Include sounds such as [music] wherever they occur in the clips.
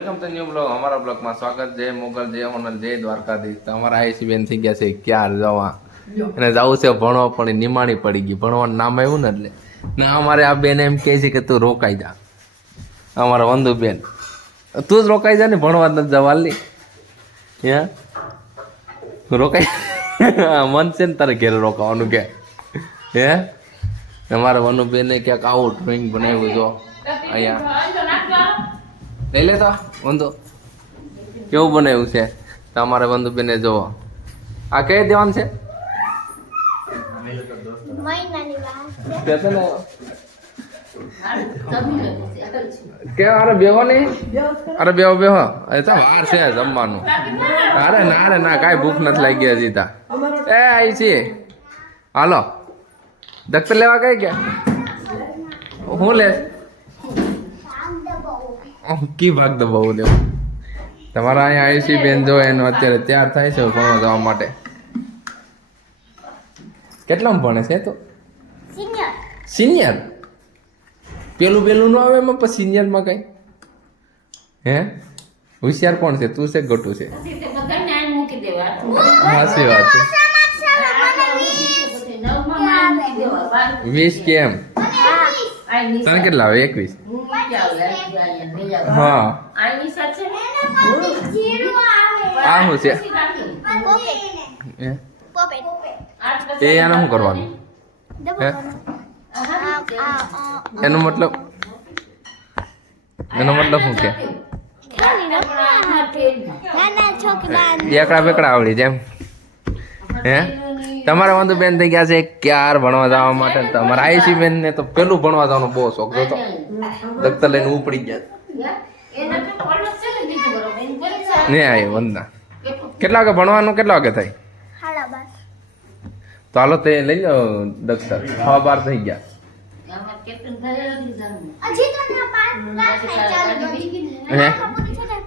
Welcome to new blog. અમારા બ્લોગમાં સ્વાગત. જય મોગલ જય હોનલ જય દ્વારકાધીશ. તમારા આયુષી બેન થઈ ગયા છે. ક્યાં જવા? અને જવું છે ભણવા પણ નિમાણી પડી ગઈ. ભણવાનું નામ આવ્યું ને એટલે. ના અમારે આ બેન એમ કહે છે કે તું રોકાઈ જા. અમારા વંદુ બેન. તું જ રોકાઈ જા ને ભણવા નથી જવાલી હે? રોકાઈ [laughs] મન છે ને તારે ઘેર રોકાવાનું કે. હે? અમારા વનુબેને ક્યાંક આવું ડ્રોઈંગ બનાવ્યું જો. અહીંયા. લઈ લે તો વંદુ. કેવું બનાવ્યું છે? તમારે વંદુ બેને જોવો. આ કઈ દેવાનું છે? અરે બેહો નહીં. અરે બેહો બેહો. એ તો વાર છે જમવાનું. અરે ના અરે ના, કાંઈ ભૂખ નથી લાગી હજી એ, આઈ છે. હાલો. દખ્તર લેવા કઈ ગયા હું લે આમ દબાવો કી ભાગ દબાવું દેવું તમારા અહીંયા આયુષી બેન જો એનો અત્યારે તૈયાર થાય છે ભણવા જવા માટે. કેટલામાં ભણે છે તો? સિનિયર. સિનિયર? પેલું પેલું ન આવે એમાં પછી સિનિયરમાં કઈ? હે? હોશિયાર કોણ છે? તું છે ગટુ છે? સાચી વાત છે. વીસ કે એમ. તને કેટલા આવે? એકવીસ? હા આ શું છે? એ આને શું કરવાનું? હે? એનો મતલબ? એનો મતલબ શું કે એકડા બેકડા આવડી જેમ. હે? તમારા વાંધો બેન થઈ ગયા છે ક્યાર ભણવા જવા માટે? તમારા આયુષી બેન ને તો પેલું ભણવા જવાનો બહુ શોખ હતો. દફતર લઈને ઉપડી ગયા. ને આવી વંદના. કેટલા વાગે ભણવાનું? કેટલા વાગે થાય? તો હાલો તે લઈ લો દફતર. હવા બાર થઈ ગયા.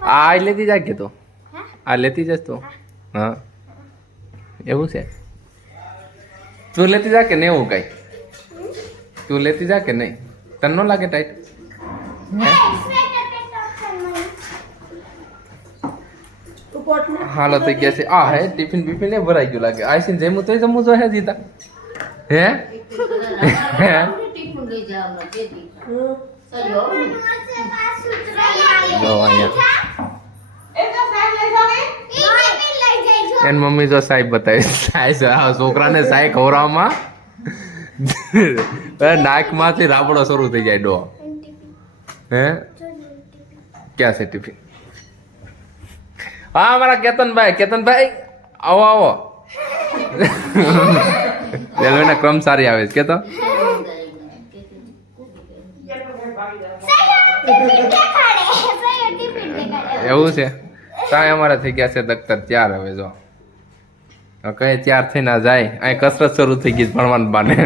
આ આ લેતી જા કે તો આ લેતી જશ તો? હા. એવું છે? તું લેતી જા કે નહીં એવું કઈ તું લેતી જા કે નહીં તને ન લાગે ટાઈટ એ, સ્વેટર પહેરતો છે મને. હાલો થઈ ગયા છે આ હે ટિફિન બિફિન એ ભરાઈ ગયું લાગે આઈસીને જમવું તો જમવું જો હે જીતા હે હે પાસે પાછું જ રહી આવી. જો અહીંયા એન મમ્મી જો સાહેબ બતાવી. સાહેબ આ છોકરાને સાહેબ ખવરાવવામાં નાકમાંથી રાબડો શરૂ થઈ જાય ડો. હે? ક્યાં છે ટિફિન? હા અમારા કેતનભાઈ કેતનભાઈ આવો આવો. રેલવેના ક્રમચારી આવે છે. કેતો. એવું છે? તાય અમારે થઈ ગયા છે દખ્તર ચાર હવે જો. કઈ ચાર થઈ ના જાય. અહીં કસરત શરૂ થઈ ગઈ ભણવાનું બાને.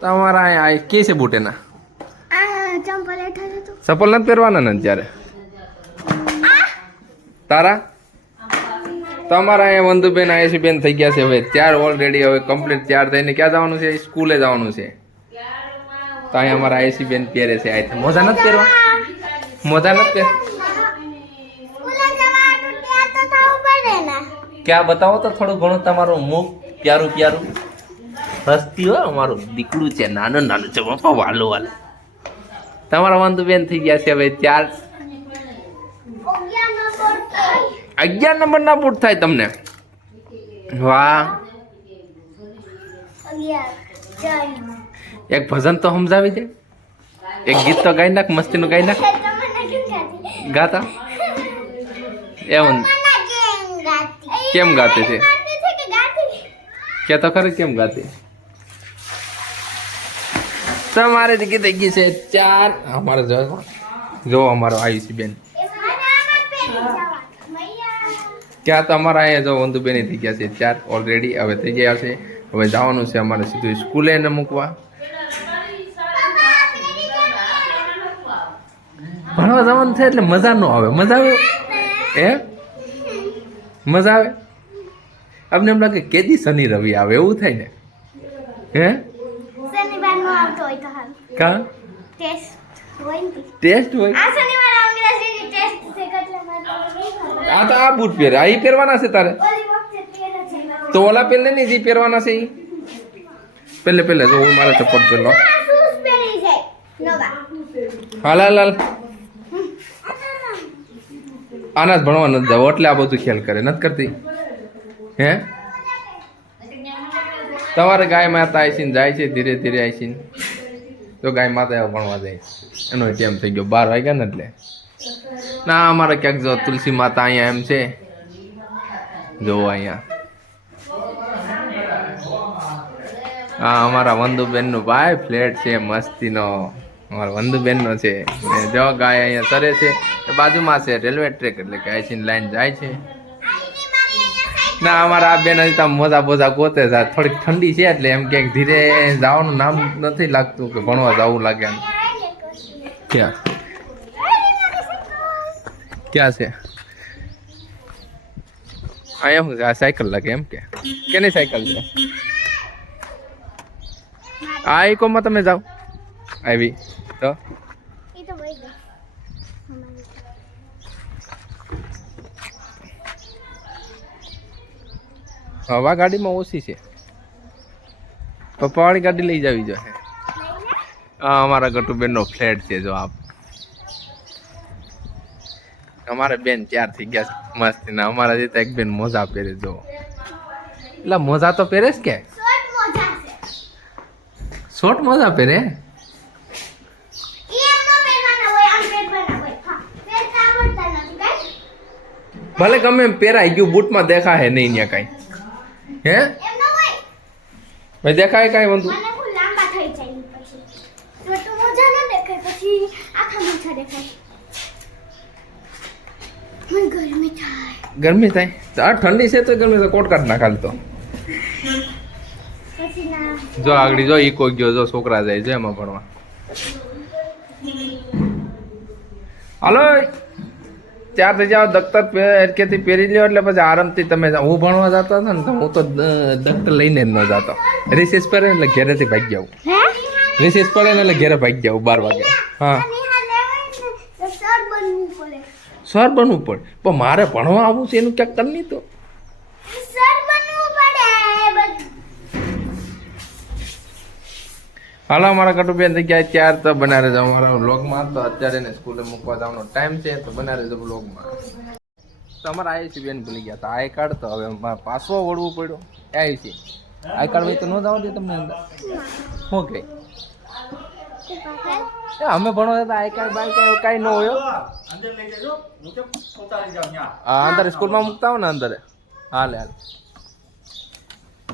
તમારા અહીંયા આ કે છે બૂટ એના ચંપલ હેઠળ હતું ચપ્પલ નથી પહેરવાના ને ત્યારે તારા? તમારા અહીંયા વંદુબેન આયુષીબેન થઈ ગયા છે હવે. ચાર ઓલરેડી હવે કમ્પ્લીટ ચાર થઈને ક્યાં જવાનું છે? સ્કૂલે જવાનું છે. તો અહીંયા અમારા આયુષીબેન પહેરે છે. આ મોજા નથી પહેરવા મોજા નથી પહેર ક્યાં બતાવો તો થોડું ઘણું તમારું મુખ પ્યારું પ્યારું. હસતી હોય અમારું દીકડું છે. નાનું નાનું છે. વાલો વાલું. તમારા વંદુબેન થઈ ગયા છે હવે. ચાર અગિયાર નંબરના બૂટ થાય તમને. વાહ. એક ભજન તો સમજાવી દે. એક ગીત તો ગાઈ નાખ, મસ્તીનું ગાઈ નાખ. ગાતી? એવું કેમ ગાતી છે કે તો ખરી, કેમ ગાતી? તમારે જગ્યા થઈ ગઈ છે ચાર. અમારે જો અમારો અમારો છે બેન મને આમાં પહેરી જવાનું મૈયા ત્યાં તો અમારા અહીંયા જો વંધુ બેની થઈ ગયા છે ચાર ઓલરેડી હવે થઈ ગયા છે. હવે જવાનું છે અમારે સીધું સ્કૂલે એને મૂકવા. ભણવા જવાનું થાય એટલે મજા ન આવે. મજા આવે? એ મજા આવે? આપને એમ લાગે કેદી શનિ રવિ આવે એવું થાય ને? હે? શનિવારનું આવતો હોય તો હાલ. કા? ટેસ્ટ. ટેસ્ટ હોય? આ છે? તો આ બૂટ પહેરે. આ એ પહેરવાના છે તારે. તો ઓલા પહેલે નહીં જે પહેરવાના છે એ પહેલે પહેલે જો હું મારા ચપ્પલ પહેરવા હાલ હાલ હાલ આના જ ભણવા નથી જાવ એટલે આ બધું ખ્યાલ કરે. નથી કરતી? હે? તમારે ગાય માતા આવીશીને જાય છે ધીરે ધીરે આવીને તો ગાય માતા ભણવા જાય. એનો ટાઈમ થઈ ગયો, બાર વાગ્યા ને એટલે. ના, અમારે ક્યાંક જો તુલસી માતા અહીંયા એમ છે. જોવો અહીંયા. હા, અમારા વંદુબેનનું ભાઈ ફ્લેટ છે, મસ્તીનો. અમારા વંદુબેનનો છે. ને જો ગાય અહીંયા સરે છે. બાજુમાં છે, રેલવે ટ્રેક એટલે કે આઈસીન લાઈન જાય છે. ના, અમારા આ બેન હજી તો આમ મોજા બોજા ગોતે થોડીક ઠંડી છે એટલે એમ ક્યાંક ધીરે જવાનું નામ નથી લાગતું કે ભણવા જવું લાગે એમ ક્યાં? ક્યાં છે? અહીંયા છે? આ સાયકલ લાગે એમ કે? કેની સાયકલ છે? આ ઇકોમાં તમે જાઓ. આવી. તો? હવા ગાડીમાં ઓછી છે. પપ્પાવાળી ગાડી લઈ જવી જોઈએ અમારા ગટુબેનનો ફ્લેટ છે જો આપ. અમારે બેન ચાર થઈ ગયા મસ્તી ના અમારા જેતા એક બેન મોજા પહેરે જો. એટલે મોજા તો પહેરે કે? શોર્ટ મોજા પહેરે? ભલે ગમે એમ પહેરાઈ ગયું બૂટમાં દેખાય નહીં ત્યાં કાંઈ. હે? ભાઈ દેખાય કાંઈ વાંધો મને હું લાંબા થઈ જાય પછી છોટું મોજા ન દેખાય પછી આખા મોજા દેખાય ગરમી થાય. ગરમી થાય? તો આ ઠંડી છે તો ગરમી તો કોટ કાઢ નાખાલ તો. ના જો આગળ જો ઈકો ગયો જો છોકરા જાય છે એમાં ભણવા. હાલો. ચાર થઈ જાઓ દફતર હરકેથી પહેરી લ્યો એટલે પછી આરામથી તમે હું ભણવા જતો હતો ને તો હું તો દ- લઈને જ ન જતો. રિસેસ પડે ને એટલે ઘેરેથી ભાગી જાઉં. રિસેસ પડે ને એટલે ઘેરે ભાગી જાઉં બાર વાગે હા નિહાલ લેવાય ને તો સર બનવું પડે સર બનવું પડે. પણ મારે ભણવા આવવું છે એનું ક્યાંક કરી નહીં તો. હાલો અમારા કટુબેન થઈ ગયા. ચાર તો બનારે જાઓ અમારા વ્લોગમાં તો અત્યારે ને સ્કૂલે મૂકવા જવાનો ટાઈમ છે તો બનારે જાઓ વ્લોગમાં. તો અમારા આયુષી બેન ભૂલી ગયા તો આઈ કાર્ડ તો હવે મારે પાછો વળવું પડ્યો. આઈસી આઈ કાર્ડ હોય તો ન જવા દે તમને અંદર. શું કે? એ અમે ભણો તો આઈ કાર્ડ બાઈ કાંઈ કાંઈ ન હોય. અંદર લઈ જજો. હું કેમ ઉતારી જાઉં હા અંદર સ્કૂલમાં મૂકતા હો ને અંદર. હાલે હાલે.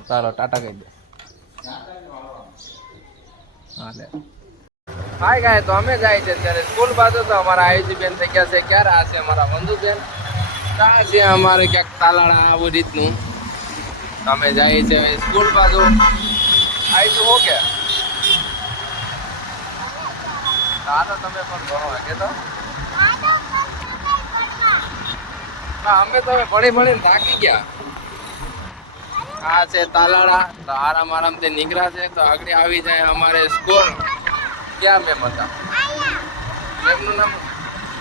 ચાલો, ટાટા કહી દે. હાલે. હાય ગાય તો અમે જાય છે ત્યારે સ્કૂલ બાજુ તો અમારા આયુષી બેન થઈ ગયા છે. ક્યારે આ છે અમારા બંધુ બેન? ત્યાં છે અમારે ક્યાંક તાલાળા, આવું રીતનું. અમે જઈએ છે સ્કૂલ બાજુ. આવીશું ઓકે હા તો તમે પણ ભણો કે તો? અમે તો હવે ભણી ભણીને થાકી ગયા. આ છે તાલાળા. તો આરામ આરામથી નીકળ્યા છે. તો આગળ આવી જાય અમારે સ્કૂલ ક્યાં મેમ હતા? મેમનું નામ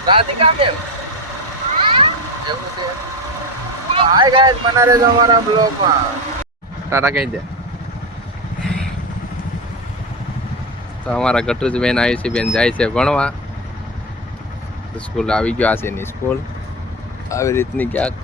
રાધિકા મેમ એવું છે. હાય ગાઈસ બના રહેજો અમારા બ્લોગમાં તારા કહી દે તો અમારા ગટુજ બેન આવી છે બેન જાય છે ભણવા. સ્કૂલ આવી ગયો આ છે એની સ્કૂલ આવી રીતની ક્યાંક